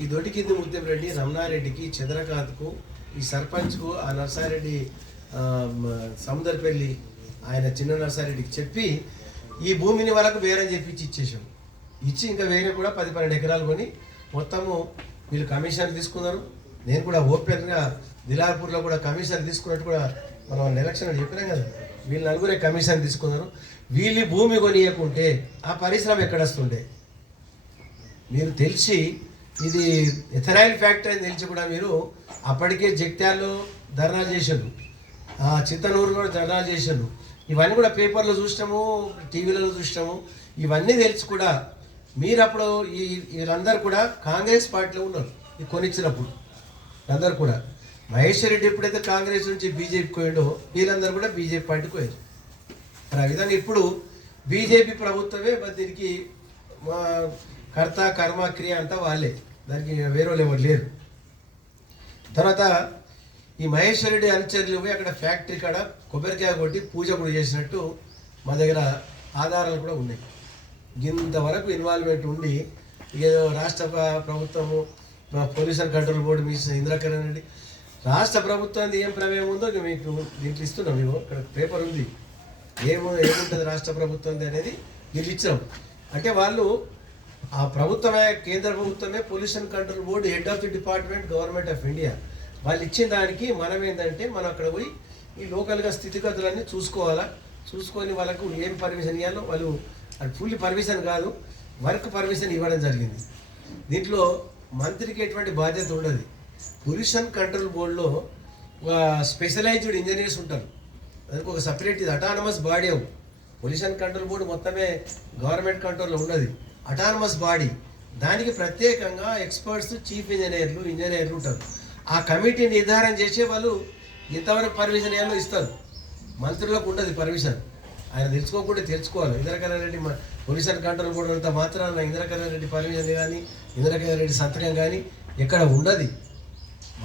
ఈ దొడికింది ముత్యంరెడ్డి రమణారెడ్డికి చంద్రకాంత్కు ఈ సర్పంచ్కు ఆ నర్సారెడ్డి సముదర్పల్లి ఆయన చిన్న నర్సారెడ్డికి చెప్పి ఈ భూమిని వాళ్ళకు వేరని చెప్పి ఇచ్చేసాం. ఇచ్చి ఇంకా వేరే కూడా 10-12 ఎకరాలు కొని మొత్తము వీళ్ళు కమిషన్ తీసుకున్నారు. నేను కూడా ఓపెన్గా దిలార్పూర్లో కూడా కమిషన్ తీసుకున్నట్టు కూడా మనం ఎలక్షన్ చెప్పినాం కదా, వీళ్ళు నలుగురే కమిషన్ తీసుకున్నారు. వీళ్ళు భూమి కొనియకుంటే ఆ పరిశ్రమ ఎక్కడొస్తుండే మీరు తెలిసి ఇది ఎథనాయిల్ ఫ్యాక్టరీ అని తెలిసి కూడా మీరు అప్పటికే జగిత్యాల్లో ధర్నా చేశారు, చిత్తనూరు కూడా ధర్నా చేశారు. ఇవన్నీ కూడా పేపర్లో చూసినాము, టీవీలలో చూసినాము. ఇవన్నీ తెలిసి కూడా మీరు అప్పుడు వీళ్ళందరూ కూడా కాంగ్రెస్ పార్టీలో ఉన్నారు. ఇది కొనిచ్చినప్పుడు అందరూ కూడా మహేశ్వర్ రెడ్డి ఎప్పుడైతే కాంగ్రెస్ నుంచి బీజేపీకి పోయిండో వీళ్ళందరూ కూడా బీజేపీ పార్టీకి పోయారు. మరి ఆ విధంగా ఇప్పుడు బీజేపీ ప్రభుత్వమే దీనికి కర్త కర్మ క్రియ అంతా వాళ్ళే, దానికి వేరే వాళ్ళు ఎవరు లేరు. తర్వాత ఈ మహేశ్వర్ రెడ్డి అనుచరులు పోయి అక్కడ ఫ్యాక్టరీ కాడ కొబ్బరికాయ కొట్టి పూజ కూడా చేసినట్టు మా దగ్గర ఆధారాలు కూడా ఉన్నాయి. ఇంతవరకు ఇన్వాల్వ్మెంట్ ఉండి ఏదో రాష్ట్ర ప్రభుత్వము pollution control board minister Indrakaran Reddy రాష్ట్ర ప్రభుత్వానికి ఏం ప్రమేయం ఉందో మీకు దీంట్లో ఇస్తున్నాం. మేము ఇక్కడ పేపర్ ఉంది, ఏముంటుంది రాష్ట్ర ప్రభుత్వం అనేది వీళ్ళు ఇచ్చినాం. అంటే వాళ్ళు ఆ ప్రభుత్వమే, కేంద్ర ప్రభుత్వమే pollution control board head of the department government of India. వాళ్ళు ఇచ్చిన దానికి మనం ఏంటంటే మనం అక్కడ పోయి ఈ లోకల్గా స్థితిగతులన్నీ చూసుకోవాలా, చూసుకొని వాళ్ళకు ఏం పర్మిషన్ ఇవ్వాలో వాళ్ళు అది ఫుల్ పర్మిషన్ కాదు, వర్క్ పర్మిషన్ ఇవ్వడం జరిగింది. దీంట్లో మంత్రికి ఎటువంటి బాధ్యత ఉండదు. పొల్యూషన్ కంట్రోల్ బోర్డులో స్పెషలైజ్డ్ ఇంజనీర్స్ ఉంటారు, దానికి ఒక సపరేట్ ఇది autonomous body. Pollution control board మొత్తమే గవర్నమెంట్ కంట్రోల్లో ఉన్నది, అటానమస్ బాడీ. దానికి ప్రత్యేకంగా ఎక్స్పర్ట్స్, చీఫ్ ఇంజనీర్లు ఉంటారు. ఆ కమిటీ నిర్ధారణ చేసే వాళ్ళు ఇంతవరకు పర్మిషన్ ఏమో ఇస్తారు. మంత్రులకు ఉండదు పర్మిషన్, ఆయన తెలుసుకోకుండా తెలుసుకోవాలి. Indrakaran Reddy pollution control board అంత మాత్రాన ఇంద్రకరణ్ రెడ్డి పర్మిషన్ కానీ ఇంద్రకరణ్ రెడ్డి సంతకం కానీ ఎక్కడ ఉండదు.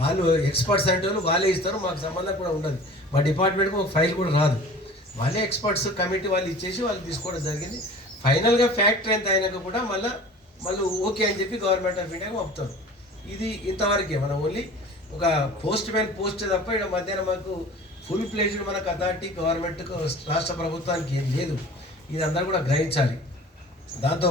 వాళ్ళు ఎక్స్పర్ట్స్ అంటే వాళ్ళే ఇస్తారు, మాకు సంబంధం కూడా ఉండదు. మా డిపార్ట్మెంట్కి ఒక ఫైల్ కూడా రాదు. వాళ్ళే ఎక్స్పర్ట్స్ కమిటీ వాళ్ళు ఇచ్చేసి వాళ్ళు తీసుకోవడం జరిగింది. ఫైనల్గా ఫ్యాక్టరీ ఎంత అయినాక కూడా మళ్ళీ ఓకే అని చెప్పి గవర్నమెంట్ ఆఫ్ ఇండియాకి పంపుతారు. ఇది ఇంతవరకే. మనం ఓన్లీ ఒక పోస్ట్ మ్యాన్ పోస్ట్ తప్ప ఇక్కడ మధ్యాహ్నం మాకు ఫుల్ ప్లేజ్డ్ మనకు అథారిటీ గవర్నమెంట్కు రాష్ట్ర ప్రభుత్వానికి ఏం లేదు. ఇది అందరూ కూడా గ్రహించాలి. దాంతో